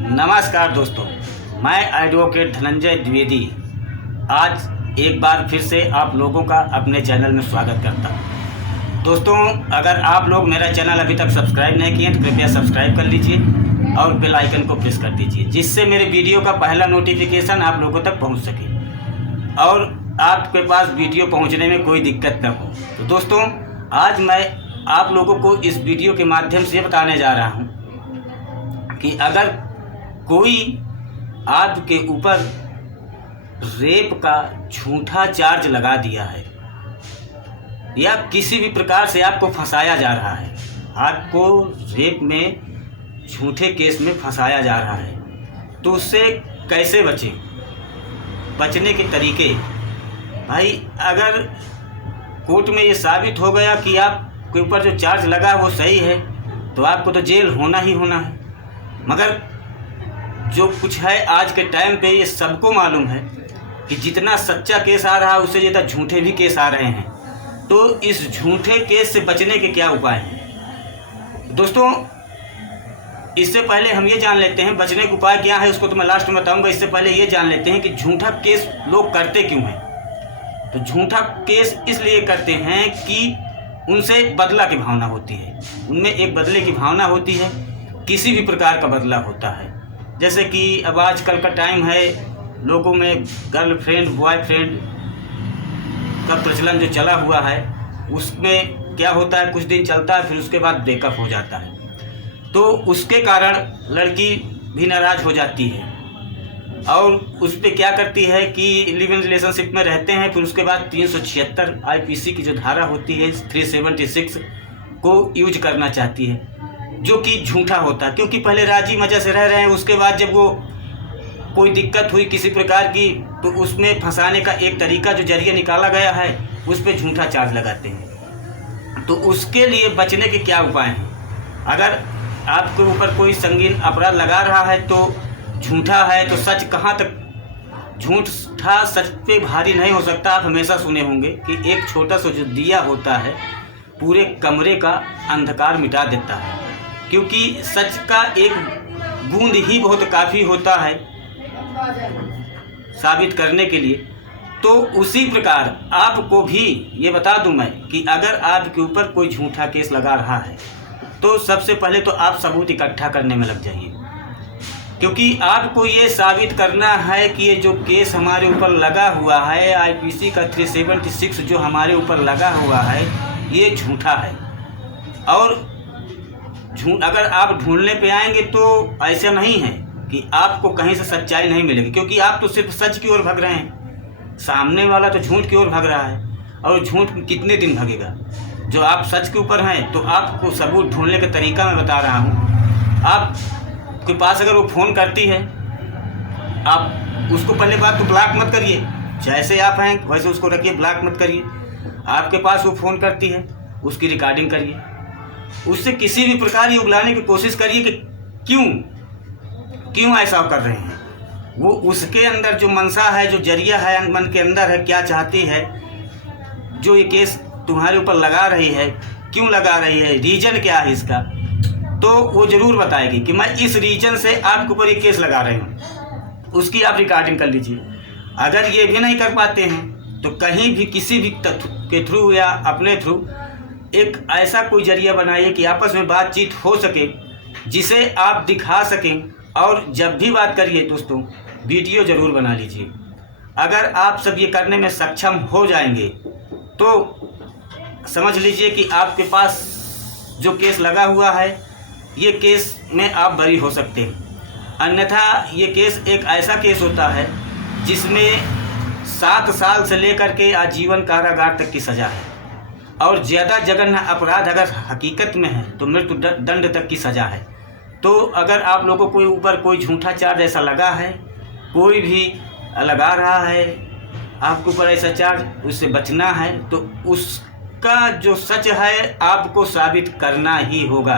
नमस्कार दोस्तों, मैं एडवोकेट धनंजय द्विवेदी आज एक बार फिर से आप लोगों का अपने चैनल में स्वागत करता हूं। दोस्तों, अगर आप लोग मेरा चैनल अभी तक सब्सक्राइब नहीं किए तो कृपया सब्सक्राइब कर लीजिए और बेल आइकन को प्रेस कर दीजिए, जिससे मेरे वीडियो का पहला नोटिफिकेशन आप लोगों तक पहुँच सके और आपके पास वीडियो पहुँचने में कोई दिक्कत न हो। तो दोस्तों, आज मैं आप लोगों को इस वीडियो के माध्यम से बताने जा रहा हूँ कि अगर कोई आपके ऊपर रेप का झूठा चार्ज लगा दिया है या किसी भी प्रकार से आपको फंसाया जा रहा है, आपको रेप में झूठे केस में फंसाया जा रहा है, तो उससे कैसे बचें। बचने के तरीके, भाई अगर कोर्ट में ये साबित हो गया कि आपके ऊपर जो चार्ज लगा है वो सही है तो आपको तो जेल होना ही होना है। मगर जो कुछ है आज के टाइम पे ये सबको मालूम है कि जितना सच्चा केस आ रहा है उससे ज़्यादा झूठे भी केस आ रहे हैं। तो इस झूठे केस से बचने के क्या उपाय हैं दोस्तों? इससे पहले हम ये जान लेते हैं बचने का उपाय क्या है, उसको तो मैं लास्ट में बताऊंगा। इससे पहले ये जान लेते हैं कि झूठा केस लोग करते क्यों हैं। तो झूठा केस इसलिए करते हैं कि उनसे बदला की भावना होती है, उनमें एक बदले की भावना होती है, किसी भी प्रकार का बदला होता है। जैसे कि अब आजकल का टाइम है, लोगों में गर्लफ्रेंड बॉयफ्रेंड का प्रचलन जो चला हुआ है, उसमें क्या होता है, कुछ दिन चलता है फिर उसके बाद ब्रेकअप हो जाता है। तो उसके कारण लड़की भी नाराज़ हो जाती है और उस पर क्या करती है कि लिव इन रिलेशनशिप में रहते हैं, फिर उसके बाद 376 आईपीसी की जो धारा होती है 376 को यूज करना चाहती है, जो कि झूठा होता है। क्योंकि पहले राजी मज़े से रह रहे हैं, उसके बाद जब वो कोई दिक्कत हुई किसी प्रकार की तो उसमें फंसाने का एक तरीका जो जरिया निकाला गया है उस पर झूठा चार्ज लगाते हैं। तो उसके लिए बचने के क्या उपाय हैं? अगर आपके ऊपर कोई संगीन अपराध लगा रहा है तो झूठा है तो सच कहाँ तक झूठा सच पे भारी नहीं हो सकता। आप हमेशा सुने होंगे कि एक छोटा सा जो दिया होता है पूरे कमरे का अंधकार मिटा देता है, क्योंकि सच का एक बूंद ही बहुत काफ़ी होता है साबित करने के लिए। तो उसी प्रकार आपको भी ये बता दूं मैं कि अगर आपके ऊपर कोई झूठा केस लगा रहा है तो सबसे पहले तो आप सबूत इकट्ठा करने में लग जाइए, क्योंकि आपको ये साबित करना है कि ये जो केस हमारे ऊपर लगा हुआ है आईपीसी का 376 जो हमारे ऊपर लगा हुआ है ये झूठा है। और अगर आप ढूंढने पे आएंगे तो ऐसा नहीं है कि आपको कहीं से सच्चाई नहीं मिलेगी, क्योंकि आप तो सिर्फ सच की ओर भाग रहे हैं, सामने वाला तो झूठ की ओर भाग रहा है। और झूठ कितने दिन भागेगा? जो आप सच के ऊपर हैं तो आपको सबूत ढूंढने का तरीका मैं बता रहा हूँ। आपके पास अगर वो फ़ोन करती है, आप उसको पहले बात तो ब्लॉक मत करिए, जैसे आप हैं वैसे उसको रखिए, ब्लॉक मत करिए। आपके पास वो फ़ोन करती है उसकी रिकॉर्डिंग करिए, उससे किसी भी प्रकार ये उगलाने की कोशिश करिए कि क्यों ऐसा कर रहे हैं। वो उसके अंदर जो मनसा है, जो जरिया है मन के अंदर है, क्या चाहती है, जो ये केस तुम्हारे ऊपर लगा रही है, क्यों लगा रही है, रीजन क्या है इसका, तो वो ज़रूर बताएगी कि मैं इस रीजन से आपके ऊपर ये केस लगा रही हूँ। उसकी आप रिकॉर्डिंग कर लीजिए। अगर ये भी नहीं कर पाते हैं तो कहीं भी किसी भी तथ्य के थ्रू या अपने थ्रू एक ऐसा कोई जरिया बनाइए कि आपस में बातचीत हो सके, जिसे आप दिखा सकें। और जब भी बात करिए दोस्तों वीडियो ज़रूर बना लीजिए। अगर आप सब ये करने में सक्षम हो जाएंगे तो समझ लीजिए कि आपके पास जो केस लगा हुआ है ये केस में आप बरी हो सकते हैं। अन्यथा ये केस एक ऐसा केस होता है जिसमें 7 साल से लेकर के आजीवन कारागार तक की सज़ा है, और ज़्यादा जघन्य अपराध अगर हकीकत में है तो मृत्यु दंड तक की सज़ा है। तो अगर आप लोगों को ऊपर कोई झूठा चार्ज ऐसा लगा है, कोई भी लगा रहा है आपके ऊपर ऐसा चार्ज, उससे बचना है तो उसका जो सच है आपको साबित करना ही होगा,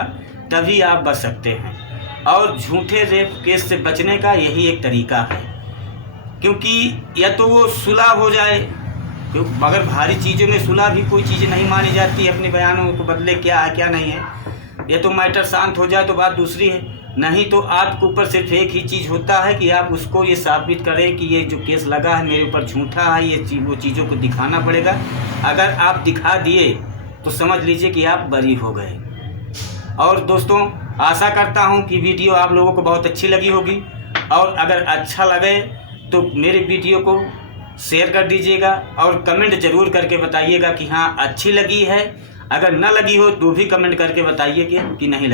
तभी आप बच सकते हैं। और झूठे रेप केस से बचने का यही एक तरीका है, क्योंकि या तो वो सुलह हो जाए, मगर भारी चीज़ों में सुलह भी कोई चीज़ नहीं मानी जाती है, अपने बयानों को बदले क्या है क्या नहीं है। ये तो मैटर शांत हो जाए तो बात दूसरी है, नहीं तो आपके ऊपर सिर्फ एक ही चीज़ होता है कि आप उसको ये साबित करें कि ये जो केस लगा है मेरे ऊपर झूठा है, ये वो चीज़ों को दिखाना पड़ेगा। अगर आप दिखा दिए तो समझ लीजिए कि आप बरी हो गए। और दोस्तों, आशा करता हूँ कि वीडियो आप लोगों को बहुत अच्छी लगी होगी, और अगर अच्छा लगे तो मेरे वीडियो को शेयर कर दीजिएगा और कमेंट ज़रूर करके बताइएगा कि हाँ अच्छी लगी है। अगर ना लगी हो तो भी कमेंट करके बताइए कि नहीं लगी।